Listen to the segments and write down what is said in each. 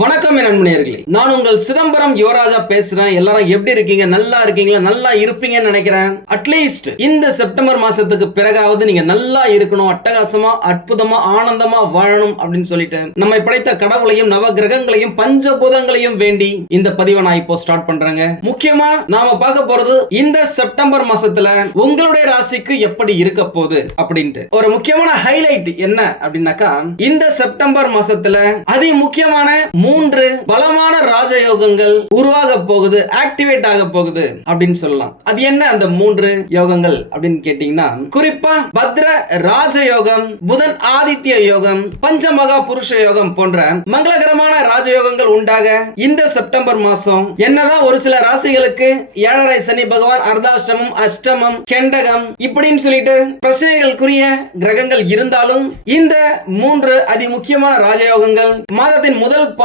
வணக்கம் என் நண்பனேர்களே நான் உங்கள் சிதம்பரம் யுவராஜா பேசுறேன். எல்லாரும் எப்படி இருக்கீங்க? நல்லா இருக்கீங்களா? நல்லா இருப்பீங்கன்னு நினைக்கிறேன். அட்லீஸ்ட் இந்த செப்டம்பர் மாசத்துக்கு பிறகாவது நீங்க நல்லா இருக்கணும். அட்டகாசமா அற்புதமா ஆனந்தமா வாழணும் அப்படின்னு சொல்லிட்டு. நம்மை படைத்த கடவுளையும் நவ கிரகங்களையும் பஞ்சபூதங்களையும் வேண்டி இந்த பதிவை நான் இப்போ ஸ்டார்ட் பண்றேங்க. முக்கியமா நாம பார்க்க போறது இந்த செப்டம்பர் மாசத்துல உங்களுடைய ராசிக்கு எப்படி இருக்க போகுது அப்படின்ட்டு. ஒரு முக்கியமான ஹைலைட் என்ன அப்படின்னாக்கா இந்த செப்டம்பர் மாசத்துல அதி முக்கியமான மூன்று பலமான ராஜயோகங்கள் உருவாக போகுது ஆக்டிவேட் ஆக போகுது அப்படின்னு சொல்லலாம். அது என்ன அந்த மூன்று யோகங்கள் அப்படின்னு கேட்டீங்கன்னா குறிப்பா பத்ர ராஜயோகம் புதன் ஆதித்ய யோகம் பஞ்சமகா புருஷ யோகம் போன்ற மங்களகரமான ராஜயோகங்கள் உண்டாக இந்த செப்டம்பர் மாசம் என்னதான் ஒரு சில ராசிகளுக்கு ஏழரை சனி பகவான் அர்தாஷ்டமம் அஷ்டமம் கெண்டகம் இப்படின்னு சொல்லிட்டு பிரச்சனைகளுக்குரிய கிரகங்கள் இருந்தாலும் இந்த மூன்று அதி முக்கியமான ராஜயோகங்கள் மாதத்தின் முதல்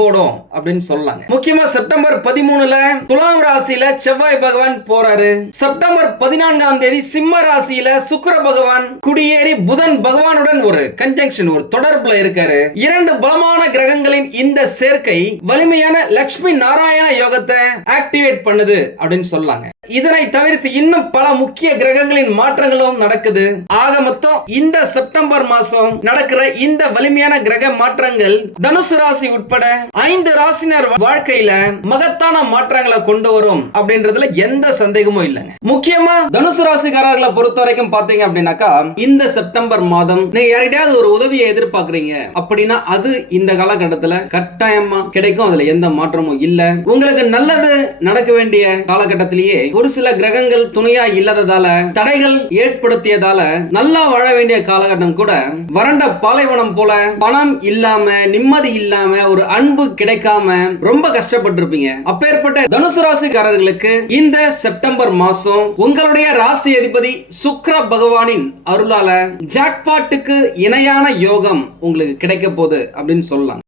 போடும் அப்படின்னு சொல்லலாங்க முக்கியமா செப்டம்பர் பதிமூணுல துலாம் ராசியில செவ்வாய் பகவான் போறாரு. செப்டம்பர் பதினான்காம் தேதி சிம்ம ராசியில சுக்கர பகவான் குடியேறி புதன் பகவானுடன் ஒரு கன்ஜங்ஷன் ஒரு தொடர்புல இருக்காரு. இரண்டு பலமான கிரகங்களின் இந்த சேர்க்கை வலிமையான லக்ஷ்மி நாராயண யோகத்தை ஆக்டிவேட் பண்ணுது அப்படின்னு சொல்லலாங்க இதனை தவிர்த்து இன்னும் பல முக்கிய கிரகங்களின் மாற்றங்களும் நடக்குது. ஆக மொத்தம் இந்த செப்டம்பர் மாசம் நடக்கிற இந்த வலிமையான கிரக மாற்றங்கள் தனுசு ராசி உட்பட ஐந்து ராசினர் வாழ்க்கையில மகத்தான மாற்றங்களை கொண்டு வரும் அப்படின்றதுல எந்த சந்தேகமும் இல்லைங்க. முக்கியமா தனுசு ராசிக்காரர்களை பொறுத்த வரைக்கும் பாத்தீங்க அப்படின்னாக்கா இந்த செப்டம்பர் மாதம் நீங்க யார்கிட்டயாவது ஒரு உதவியை எதிர்பார்க்கறீங்க அப்படின்னா அது இந்த காலகட்டத்துல கட்டாயமா கிடைக்கும். அதுல எந்த மாற்றமும் இல்ல. உங்களுக்கு நல்லது நடக்க வேண்டிய காலகட்டத்திலேயே ஒரு சில கிரகங்கள் துணையா இல்லாததால தடைகள் ஏற்படுத்தியதால நல்லா வாழ வேண்டிய காலகட்டம் கூட வறண்ட பாலைவனம் போல பணம் இல்லாம நிம்மதி இல்லாம ஒரு அன்பு கிடைக்காம ரொம்ப கஷ்டப்பட்டிருப்பீங்க. அப்பேற்பட்ட தனுசு ராசிக்காரர்களுக்கு இந்த செப்டம்பர் மாசம் உங்களுடைய ராசி அதிபதி சுக்ர பகவானின் அருளால ஜாக்பாட்டுக்கு இணையான யோகம் உங்களுக்கு கிடைக்க போகுது அப்படின்னு சொல்லலாம்.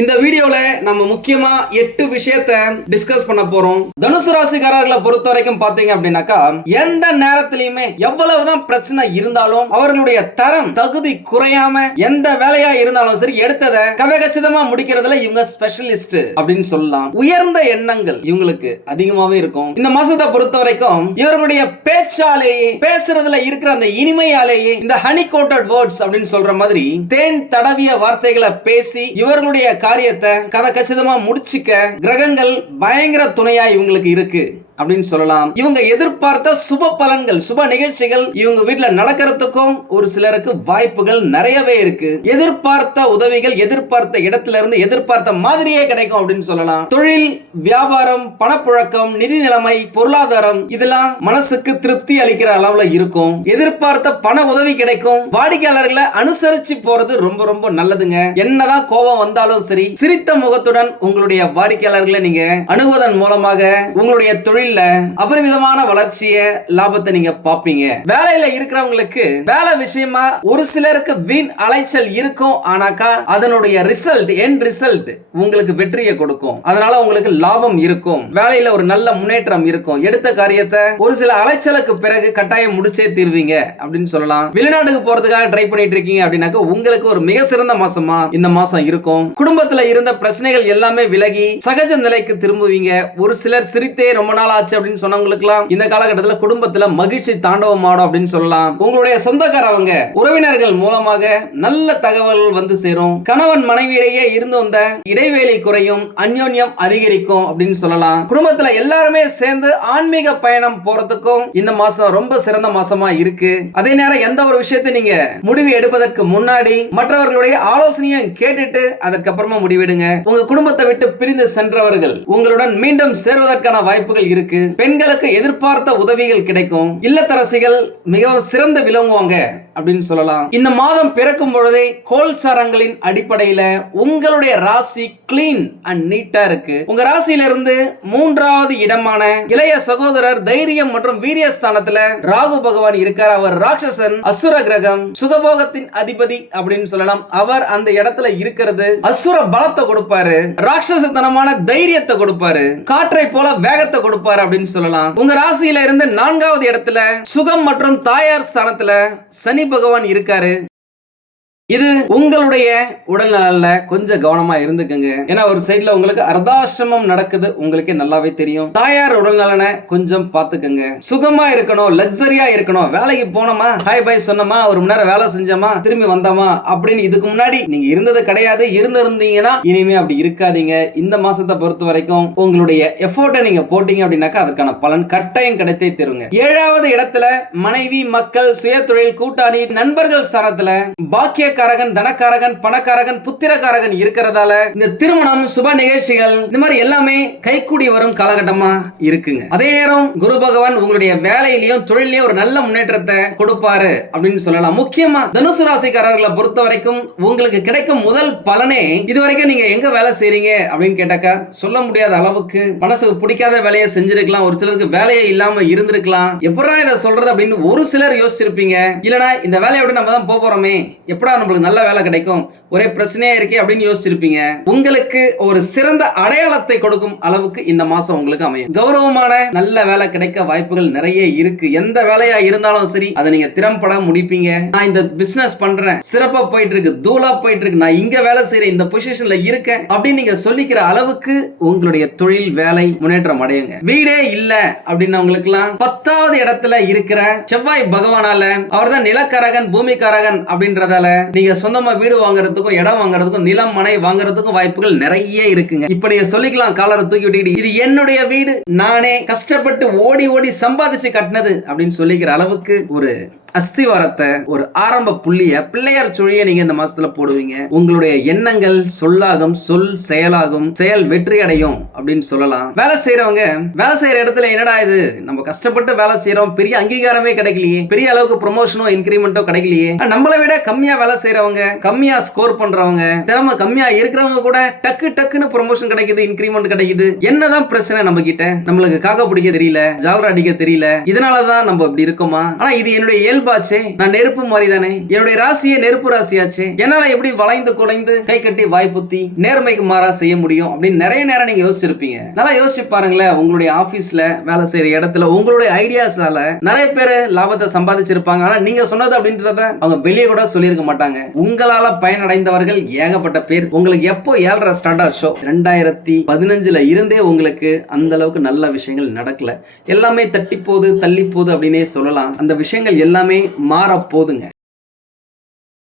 இந்த வீடியோல நம்ம முக்கியமா எட்டு விஷயத்த டிஸ்கஸ் பண்ண போறோம். தனுசு ராசிக்காரர்களை பொறுத்த வரைக்கும் பாத்தீங்க அப்படின்னாக்கா எந்த நேரத்திலயுமே எவ்வளவுதான் பிரச்சனை இருந்தாலும் அவர்களுடைய தரம் தகுதி குறையாம எந்த வேலையா இருந்தாலும் சரி எடுத்ததை கதகச்சிதமா முடிக்கிறதுல இவங்க ஸ்பெஷலிஸ்ட் அப்படின்னு சொல்லலாம். உயர்ந்த எண்ணங்கள் இவங்களுக்கு அதிகமாவே இருக்கும். இந்த மாசத்தை பொறுத்த வரைக்கும் இவர்களுடைய பேச்சாலேயே பேசுறதுல இருக்கிற அந்த இனிமையாலேயே இந்த ஹனி கோட்டட் வேர்ட்ஸ் அப்படின்னு சொல்ற மாதிரி தேன் தடவிய வார்த்தைகளை பேசி இவர்களுடைய காரியத்தை கதை கச்சிதமா முடிச்சுக்க கிரகங்கள் பயங்கர துணையா இவங்களுக்கு இருக்கு. அப்படின்னு சொல்லலாம். இவங்க எதிர்பார்த்த சுப பலன்கள் சுப நிகழ்ச்சிகள் இவங்க வீட்டுல நடக்கிறதுக்கும் ஒரு சிலருக்கு வாய்ப்புகள் நிறையவே இருக்கு. எதிர்பார்த்த உதவிகள் எதிர்பார்த்த இடத்துல இருந்து எதிர்பார்த்த மாதிரியே கிடைக்கும் அப்படின்னு சொல்லலாம். தொழில் வியாபாரம் பணப்புழக்கம் நிதி நிலைமை பொருளாதாரம் இதெல்லாம் மனசுக்கு திருப்தி அளிக்கிற அளவுல இருக்கும். எதிர்பார்த்த பண உதவி கிடைக்கும். வாடிக்கையாளர்களை அனுசரிச்சு போறது ரொம்ப ரொம்ப நல்லதுங்க. என்னதான் கோபம் வந்தாலும் சரி சிரித்த முகத்துடன் உங்களுடைய வாடிக்கையாளர்களை நீங்க அணுகுவதன் மூலமாக உங்களுடைய தொழில் தொழில்ல அபரிமிதமான வளர்ச்சிய லாபத்தை நீங்க பாப்பீங்க. வேலையில இருக்கிறவங்களுக்கு வேலை விஷயமா ஒரு சிலருக்கு வீண் அலைச்சல் இருக்கும். ஆனாக்கா அதனுடைய ரிசல்ட் என் ரிசல்ட் உங்களுக்கு வெற்றியை கொடுக்கும். அதனால உங்களுக்கு லாபம் இருக்கும். வேலையில ஒரு நல்ல முன்னேற்றம் இருக்கும். எடுத்த காரியத்தை ஒரு சில அலைச்சலுக்கு பிறகு கட்டாயம் முடிச்சே தீர்வீங்க அப்படின்னு சொல்லலாம். வெளிநாட்டுக்கு போறதுக்காக ட்ரை பண்ணிட்டு இருக்கீங்க அப்படின்னாக்க உங்களுக்கு ஒரு மிக சிறந்த மாசமா இந்த மாசம் இருக்கும். குடும்பத்துல இருந்த பிரச்சனைகள் எல்லாமே விலகி சகஜ நிலைக்கு திரும்புவீங்க. ஒரு சிலர் சிரித்தே ரொம்ப நாளா ஆச்சு அப்படின்னு சொன்னவங்களுக்குலாம் இந்த காலகட்டத்துல குடும்பத்துல மகிழ்ச்சி தாண்டவம் ஆடும் அப்படின்னு சொல்லலாம். உங்களுடைய சொந்தக்காரவங்க உறவினர்கள் மூலமாக நல்ல தகவல்கள் வந்து சேரும். கணவன் மனைவியிடையே இருந்து வந்த இடைவேளை குறையும் அந்யோன்யம் அதிகரிக்கும் அப்படின்னு சொல்லலாம். குடும்பத்துல எல்லாருமே சேர்ந்து ஆன்மீக பயணம் போறதுக்கும் இந்த மாசம் ரொம்ப சிறந்த மாசமா இருக்கு. அதே நேரம் எந்த ஒரு விஷயத்தை நீங்க முடிவு எடுப்பதற்கு முன்னாடி மற்றவர்களுடைய ஆலோசனையும் கேட்டுட்டு அதற்கப்புறமா முடிவெடுங்க. உங்க குடும்பத்தை விட்டு பிரிந்து சென்றவர்கள் உங்களுடன் மீண்டும் சேர்வதற்கான வாய்ப்புகள் இருக்கு. பெண்களுக்கு எதிர்பார்த்த உதவிகள் கிடைக்கும். இல்லத்தரசிகள் மிகவும் சிறந்த விளங்குவாங்க அப்படின்னு சொல்லலாம். இந்த மாதம் பிறக்கும் பொழுதே கோல் சரங்களின் அடிப்படையில உங்களுடைய ராசி கிளீன் அண்ட் நீட்டா இருக்கு. உங்க ராசியில இருந்து மூன்றாவது இடமான இளைய சகோதரர் தைரியம் மற்றும் வீரியஸ்தானத்துல ராகு பகவான் இருக்கார். அவர் ராட்சசன் அசுர கிரகம் சுகபோகத்தின் அதிபதி அப்படின்னு சொல்லலாம். அவர் அந்த இடத்துல இருக்கிறது அசுர பலத்தை கொடுப்பாரு. ராட்சசத்தனமான தைரியத்தை கொடுப்பாரு. காற்றை போல வேகத்தை கொடுப்பாரு அப்படின்னு சொல்லலாம். உங்க ராசியில இருந்து நான்காவது இடத்துல சுகம் மற்றும் தாயார் ஸ்தானத்துல சனி பகவான் இருக்காரு. இது உங்களுடைய உடல் நலன்ல கொஞ்சம் கவனமா இருந்துக்கங்க. ஏன்னா ஒரு சைடுல உங்களுக்கு அர்தாசிரமம் நடக்குது உங்களுக்கே நல்லாவே தெரியும். தாயார் உடல் நலனை கொஞ்சம் பாத்துக்கங்க சுகமா இருக்கணும் லக்ஸரியா இருக்கணும். வேலைக்கு போனோமா ஹாய் பாய் சொன்னோமா ஒரு மணி நேரம் வேலை செஞ்சோமா திரும்பி வந்தோமா அப்படின்னு இதுக்கு முன்னாடி நீங்க இருந்தது கிடையாது. இருந்திருந்தீங்கன்னா இனிமே அப்படி இருக்காதீங்க. இந்த மாசத்தை பொறுத்த வரைக்கும் உங்களுடைய எஃபோர்ட்டை நீங்க போட்டீங்க அப்படின்னாக்கா அதுக்கான பலன் கட்டாயம் கிடைத்தே தருங்க. ஏழாவது இடத்துல மனைவி மக்கள் சுய தொழில் கூட்டாளி நண்பர்கள் ஸ்தானத்துல பாக்கிய பாக்கியக்காரகன் தனக்காரகன் பணக்காரகன் புத்திரக்காரகன் இருக்கிறதால இந்த திருமணம் சுப நிகழ்ச்சிகள் இந்த மாதிரி எல்லாமே கைகூடி வரும் காலகட்டமா இருக்குங்க. அதே நேரம் குரு பகவான் உங்களுடைய வேலையிலையும் தொழிலையும் ஒரு நல்ல முன்னேற்றத்தை கொடுப்பாரு அப்படின்னு சொல்லலாம். முக்கியமா தனுசு ராசிக்காரர்களை பொறுத்த வரைக்கும் உங்களுக்கு கிடைக்கும் முதல் பலனே இது வரைக்கும் நீங்க எங்க வேலை செய்றீங்க அப்படின்னு கேட்டாக்கா சொல்ல முடியாத அளவுக்கு மனசுக்கு பிடிக்காத வேலையை செஞ்சிருக்கலாம். ஒரு சிலருக்கு வேலையே இல்லாம இருந்திருக்கலாம். எப்படா இதை சொல்றது அப்படின்னு ஒரு சிலர் யோசிச்சிருப்பீங்க. இல்லனா இந்த வேலையை விட்டு நம்ம தான் போறோமே. எப்படா நம்மளுக்கு நல்ல வேலை கிடைக்கும். ஒரே பிரச்சனையா இருக்கே அப்படின்னு யோசிச்சிருப்பீங்க. உங்களுக்கு ஒரு சிறந்த அடையாளத்தை கொடுக்கும் அளவுக்கு இந்த மாசம் உங்களுக்கு அமையும். கௌரவமான நல்ல வேலை கிடைக்க வாய்ப்புகள் நிறைய இருக்கு. எந்த வேலையா இருந்தாலும் சரி அதை நீங்க திறம்பட முடிப்பீங்க. நான் இந்த பிசினஸ் பண்றேன். சிறப்பா போயிட்டு இருக்கு தூளா போயிட்டு இருக்கு நான் இங்க வேலை செய்யறேன் இந்த பொசிஷன்ல இருக்கேன் அப்படின்னு நீங்க சொல்லிக்கிற அளவுக்கு உங்களுடைய தொழில் வேலை முன்னேற்றம் அடையுங்க. வீடே இல்ல எல்லாம் பத்தாவது இடத்துல இருக்கிற செவ்வாய் பகவானால அவர்தான் நிலக்காரகன் பூமிக்காரகன் அப்படின்றதால நீங்க சொந்தமா வீடு வாங்குறதுக்கும் இடம் வாங்குறதுக்கும் நிலம் மனை வாங்குறதுக்கும் வாய்ப்புகள் நிறைய இருக்குங்க. இப்ப நீங்க சொல்லிக்கலாம் காலரை தூக்கி விட்டுக்கிட்டு இது என்னுடைய வீடு நானே கஷ்டப்பட்டு ஓடி ஓடி சம்பாதிச்சு கட்டினது அப்படின்னு சொல்லிக்கிற அளவுக்கு ஒரு அஸ்திவாரத்தை ஒரு ஆரம்ப புள்ளிய பிள்ளையார் சுழிய நீங்க இந்த மாசத்துல போடுவீங்க. உங்களுடைய எண்ணங்கள் சொல்லாகும் சொல் செயலாகும் செயல் வெற்றி அடையும் அப்படின்னு சொல்லலாம். வேலை செய்யறவங்க வேலை செய்யற இடத்துல என்னடா இது? நம்ம கஷ்டப்பட்டு வேலை செய்யறோம் பெரிய அங்கீகாரமே கிடைக்கலையே. பெரிய அளவுக்கு ப்ரொமோஷனோ இன்கிரிமெண்டோ கிடைக்கலையே. நம்மளை விட கம்மியா வேலை செய்யறவங்க கம்மியா ஸ்கோர் பண்றவங்க திறமை கம்மியா இருக்கிறவங்க கூட டக்கு டக்குன்னு ப்ரொமோஷன் கிடைக்குது இன்கிரிமெண்ட் கிடைக்குது. என்னதான் பிரச்சனை நம்ம கிட்ட நம்மளுக்கு காக்க பிடிக்க தெரியல ஜாலரா அடிக்க தெரியல. இதனாலதான் நம்ம இப்படி இருக்கோமா? ஆனா இது என்னுடைய இயல்பாச்சே நான் நெருப்பு மாதிரி தானே என்னுடைய ராசியே நெருப்பு ராசியாச்சே. என்னால எப்படி வளைந்து குலைந்து கை கட்டி வாய்ப்புத்தி நேர்மைக்கு மாறா செய்ய முடியும் அப்படின்னு நிறைய நேரம் நீங்க யோசிச்சிருப்பீங்க. நல்லா யோசிச்சு பாருங்களேன் உங்களுடைய ஆபீஸ்ல வேலை செய்யற இடத்துல உங்களுடைய ஐடியாஸால நிறைய பேர் லாபத்தை சம்பாதிச்சிருப்பாங்க. ஆனா நீங்க சொன்னது அப்படின்றத அவங்க வெளியே கூட சொல்லியிருக்க மாட்டாங்க. உங்களால பயனடைந்தவர்கள் ஏகப்பட்ட பேர். உங்களுக்கு எப்போ ஏழரை ஸ்டார்ட் ஷோ ரெண்டாயிரத்தி பதினஞ்சுல இருந்தே உங்களுக்கு அந்த அளவுக்கு நல்ல விஷயங்கள் நடக்கல. எல்லாமே தட்டி போகுது தள்ளி போகுது அப்படின்னே சொல்லலாம். அந்த விஷயங்கள் எல்லாமே எல்லாமே போதுங்க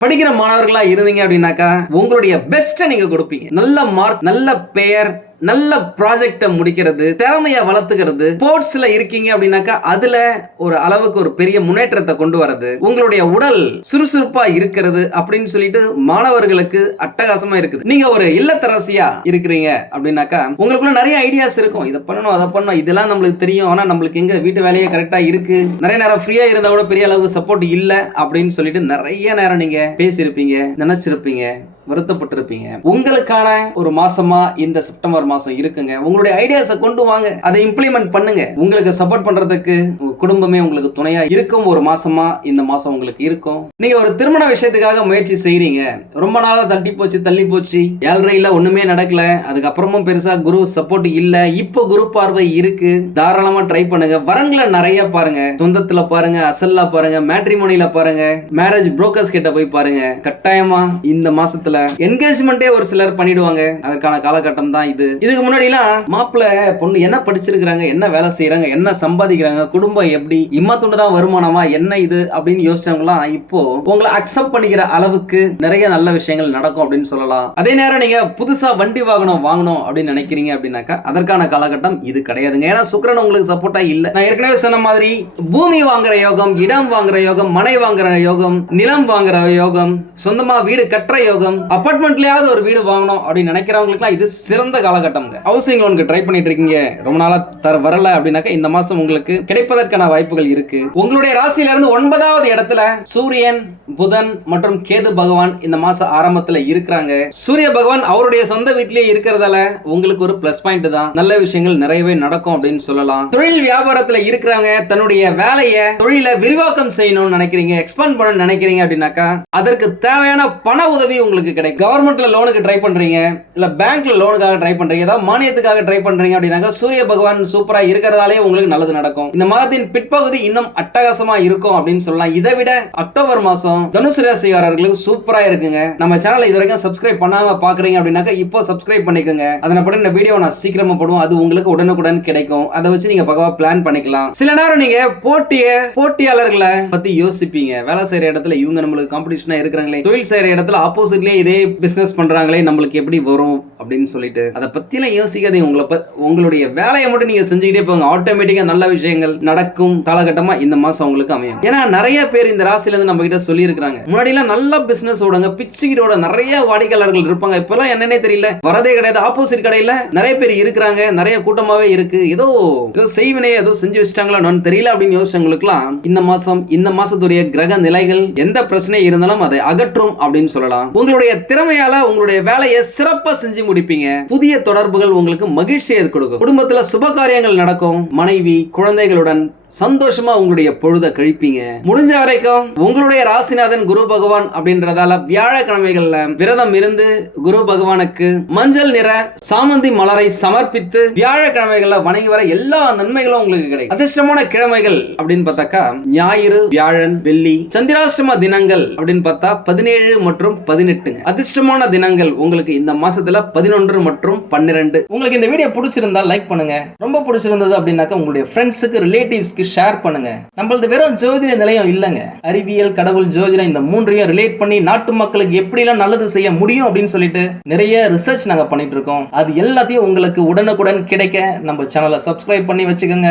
படிக்கிற மாணவர்களா இருந்தீங்க அப்படின்னாக்கா உங்களுடைய பெஸ்ட்டை நீங்க கொடுப்பீங்க. நல்ல மார்க் நல்ல பெயர் நல்ல ப்ராஜெக்டை முடிக்கிறது திறமையை வளர்த்துக்கிறது. ஸ்போர்ட்ஸ்ல இருக்கீங்க அப்படின்னாக்கா அதுல ஒரு அளவுக்கு ஒரு பெரிய முன்னேற்றத்தை கொண்டு வரது உங்களுடைய உடல் சுறுசுறுப்பா இருக்கிறது அப்படின்னு சொல்லிட்டு மாணவர்களுக்கு அட்டகாசமா இருக்குது. நீங்க ஒரு இல்லத்தரசியா இருக்கிறீங்க அப்படின்னாக்கா உங்களுக்குள்ள நிறைய ஐடியாஸ் இருக்கும். இதை பண்ணணும் அதை பண்ணணும். இதெல்லாம் நம்மளுக்கு தெரியும். ஆனா நம்மளுக்கு எங்க வீட்டு வேலையே கரெக்டா இருக்கு. நிறைய நேரம் ஃப்ரீயா இருந்தா கூட பெரிய அளவுக்கு சப்போர்ட் இல்லை அப்படின்னு சொல்லிட்டு நிறைய நேரம் நீங்க பேசியிருப்பீங்க நினைச்சிருப்பீங்க. வருத்தப்பட்டிருப்பீங்க. உங்களுக்கான ஒரு மாசமா இந்த செப்டம்பர் மாசம் இருக்குங்க. உங்களுடைய ஐடியாஸை கொண்டு வாங்க. அதை இம்ப்ளிமெண்ட் பண்ணுங்க. உங்களுக்கு சப்போர்ட் பண்றதுக்கு உங்க குடும்பமே உங்களுக்கு துணையா இருக்கும். ஒரு மாசமா இந்த மாசம் உங்களுக்கு இருக்கும். நீங்க ஒரு திருமண விஷயத்துக்காக முயற்சி செய்யறீங்க ரொம்ப நாளா தள்ளி போச்சு தள்ளி போச்சு. ஏழ்றையில ஒண்ணுமே நடக்கல. அதுக்கப்புறமும் பெருசா குரு சப்போர்ட் இல்ல. இப்போ குரு பார்வை இருக்கு. தாராளமா ட்ரை பண்ணுங்க. வரன்களை நிறைய பாருங்க. சொந்தத்துல பாருங்க அசல்ல பாருங்க மேட்ரிமோனியில பாருங்க. மேரேஜ் புரோக்கர்ஸ் கிட்ட போய் பாருங்க. கட்டாயமா இந்த மாசத்துல என்கேஜ்மெண்ட்டே ஒரு சிலர் பண்ணிடுவாங்க. அதற்கான காலகட்டம் தான் இது. இதுக்கு முன்னாடி எல்லாம் மாப்பிள்ள பொண்ணு என்ன படிச்சிருக்கிறாங்க என்ன வேலை செய்யறாங்க என்ன சம்பாதிக்கிறாங்க குடும்பம் எப்படி இம்மத்துண்டு தான் வருமானமா என்ன இது அப்படின்னு யோசிச்சவங்களாம் இப்போ உங்களை அக்செப்ட் பண்ணிக்கிற அளவுக்கு நிறைய நல்ல விஷயங்கள் நடக்கும் அப்படின்னு சொல்லலாம். அதே நேரம் நீங்க புதுசா வண்டி வாகனம் வாங்கணும் அப்படின்னு நினைக்கிறீங்க அப்படின்னாக்கா அதற்கான காலகட்டம் இது கிடையாதுங்க. ஏன்னா சுக்கரன் உங்களுக்கு சப்போர்ட்டா இல்ல. நான் ஏற்கனவே சொன்ன மாதிரி பூமி வாங்குற யோகம் இடம் வாங்குற யோகம் மனை வாங்குற யோகம் நிலம் வாங்குற யோகம் சொந்தமா வீடு கட்டுற யோகம் அப்பார்ட்மெண்ட்லயாவது ஒரு வீடு வாங்கணும் அப்படின்னு நினைக்கிறவங்களுக்குலாம் இது சிறந்த காலகட்டம்ங்க. ஹவுசிங் லோனுக்கு ட்ரை பண்ணிட்டு இருக்கீங்க. ரொம்ப நாளா தர வரல அப்படின்னாக்கா இந்த மாசம் உங்களுக்கு கிடைப்பதற்கான வாய்ப்புகள் இருக்கு. உங்களுடைய ராசியில இருந்து ஒன்பதாவது இடத்துல சூரியன் புதன் மற்றும் கேது பகவான் இந்த மாச ஆரம்பத்துல இருக்கிறாங்க. சூரிய பகவான் அவருடைய சொந்த வீட்டிலேயே இருக்கிறதால உங்களுக்கு ஒரு பிளஸ் பாயிண்ட் தான். நல்ல விஷயங்கள் நிறையவே நடக்கும் அப்படின்னு சொல்லலாம். தொழில் வியாபாரத்துல இருக்கிறவங்க தன்னுடைய வேலையை தொழிலை விரிவாக்கம் செய்யணும்னு நினைக்கிறீங்க எக்ஸ்பாண்ட் பண்ணணும்னு நினைக்கிறீங்க அப்படின்னாக்கா அதற்கு தேவையான பண உதவி உங்களுக்கு கிடைக்கும் கவர்மெண்ட்ல லோனுக்கு ட்ரை பண்றீங்க இல்ல பேங்க்ல லோனுக்காக ட்ரை பண்றீங்க ஏதாவது மானியத்துக்காக ட்ரை பண்றீங்க அப்படின்னாக்கா சூரிய பகவான் சூப்பரா இருக்கிறதாலே உங்களுக்கு நல்லது நடக்கும். இந்த மாதத்தின் பிற்பகுதி இன்னும் அட்டகாசமா இருக்கும் அப்படின்னு சொல்லலாம். இதை விட அக்டோபர் மாசம் தனுசு ராசிக்காரர்களுக்கு சூப்பரா இருக்குங்க. நம்ம சேனலை இது வரைக்கும் சப்ஸ்கிரைப் பண்ணாம பாக்குறீங்க அப்படின்னாக்க இப்போ சப்ஸ்கிரைப் பண்ணிக்கோங்க. அதனப்படி இந்த வீடியோ நான் சீக்கிரமா போடுவோம் அது உங்களுக்கு உடனுக்குடன் கிடைக்கும். அதை வச்சு நீங்க பகவா பிளான் பண்ணிக்கலாம். சில நேரம் நீங்க போட்டிய போட்டியாளர்களை பத்தி யோசிப்பீங்க. வேலை செய்யற இடத்துல இவங்க நம்மளுக்கு காம்படிஷனா இருக்கிறாங்களே தொழில் செய்யற இடத்துல ஆப்போசிட்லயே இதே பிஸ்னஸ் பண்றாங்களே நம்மளுக்கு எப்படி வரும் அப்படின்னு சொல்லிட்டு அதை பற்றிலாம் யோசிக்காதீங்க. உங்களை ப- உங்களுடைய வேலையை மட்டும் நீங்க செஞ்சுக்கிட்டே போங்க. ஆட்டோமேட்டிக்காக நல்ல விஷயங்கள் நடக்கும் காலகட்டமாக இந்த மாதம் உங்களுக்கு அமையும். ஏன்னா நிறைய பேர் இந்த ராசிலேருந்து நம்ம கிட்ட சொல்லியிருக்கிறாங்க. முன்னாடிலாம் நல்லா எல்லாம் நல்ல ஓடுங்க. பிச்சுக்கிட்டோட நிறைய வாடிக்கையாளர்கள் இருப்பாங்க. இப்பெல்லாம் என்னன்னே தெரியல. வரதே கிடையாது. ஆப்போசிட் கடையில் நிறைய பேர் இருக்கிறாங்க. நிறைய கூட்டமாகவே இருக்கு. ஏதோ ஏதோ செய்வினை ஏதோ செஞ்சு வச்சிட்டாங்களா தெரியல அப்படின்னு யோசிச்சவங்களுக்குலாம் இந்த மாதம் இந்த மாதத்துடைய கிரக நிலைகள் எந்த பிரச்சனை இருந்தாலும் அதை அகற்றும் அப்படின்னு சொல்லலாம். உங்களுடைய உங்களுடைய திறமையால உங்களுடைய வேலையை சிறப்பா செஞ்சு முடிப்பீங்க. புதிய தொடர்புகள் உங்களுக்கு மகிழ்ச்சியை கொடுக்கும் குடும்பத்துல சுப காரியங்கள் நடக்கும். மனைவி குழந்தைகளுடன் சந்தோஷமா உங்களுடைய பொழுத கழிப்பீங்க. முடிஞ்ச வரைக்கும் உங்களுடைய ராசிநாதன் குரு பகவான் அப்படின்றதால வியாழக்கிழமைகள்ல விரதம் இருந்து குரு பகவானுக்கு மஞ்சள் நிற சாமந்தி மலரை சமர்ப்பித்து வியாழக்கிழமைகள்ல வணங்கி வர எல்லா நன்மைகளும் உங்களுக்கு கிடைக்கும். அதிர்ஷ்டமான கிழமைகள் அப்படின்னு பார்த்தாக்கா ஞாயிறு வியாழன் வெள்ளி சந்திராஷ்டம தினங்கள் அப்படின்னு பார்த்தா பதினேழு மற்றும் பதினெட்டுங்க. அதிர்ஷ்டமான தினங்கள் உங்களுக்கு இந்த மாசத்துல பதினொன்று மற்றும் பன்னிரெண்டு. உங்களுக்கு இந்த வீடியோ பிடிச்சிருந்தா லைக் பண்ணுங்க. ரொம்ப பிடிச்சிருந்தது அப்படின்னாக்கா உங்களுடைய ஃப்ரெண்ட்ஸுக்கு ரிலேட்டிவ்ஸ்க்கு ஷேர் பண்ணுங்க. நம்மளது வெறும் ஜோதிட நிலையம் இல்லைங்க. அறிவியல் கடவுள் ஜோதிடம் இந்த மூன்றையும் ரிலேட் பண்ணி நாட்டு மக்களுக்கு எப்படிலாம் நல்லது செய்ய முடியும் அப்படின்னு சொல்லிட்டு நிறைய ரிசர்ச் நாங்க பண்ணிட்டு இருக்கோம். அது எல்லாத்தையும் உங்களுக்கு உடனுக்குடன் கிடைக்க நம்ம சேனலை சப்ஸ்கிரைப் பண்ணி வச்சுக்கோங்க.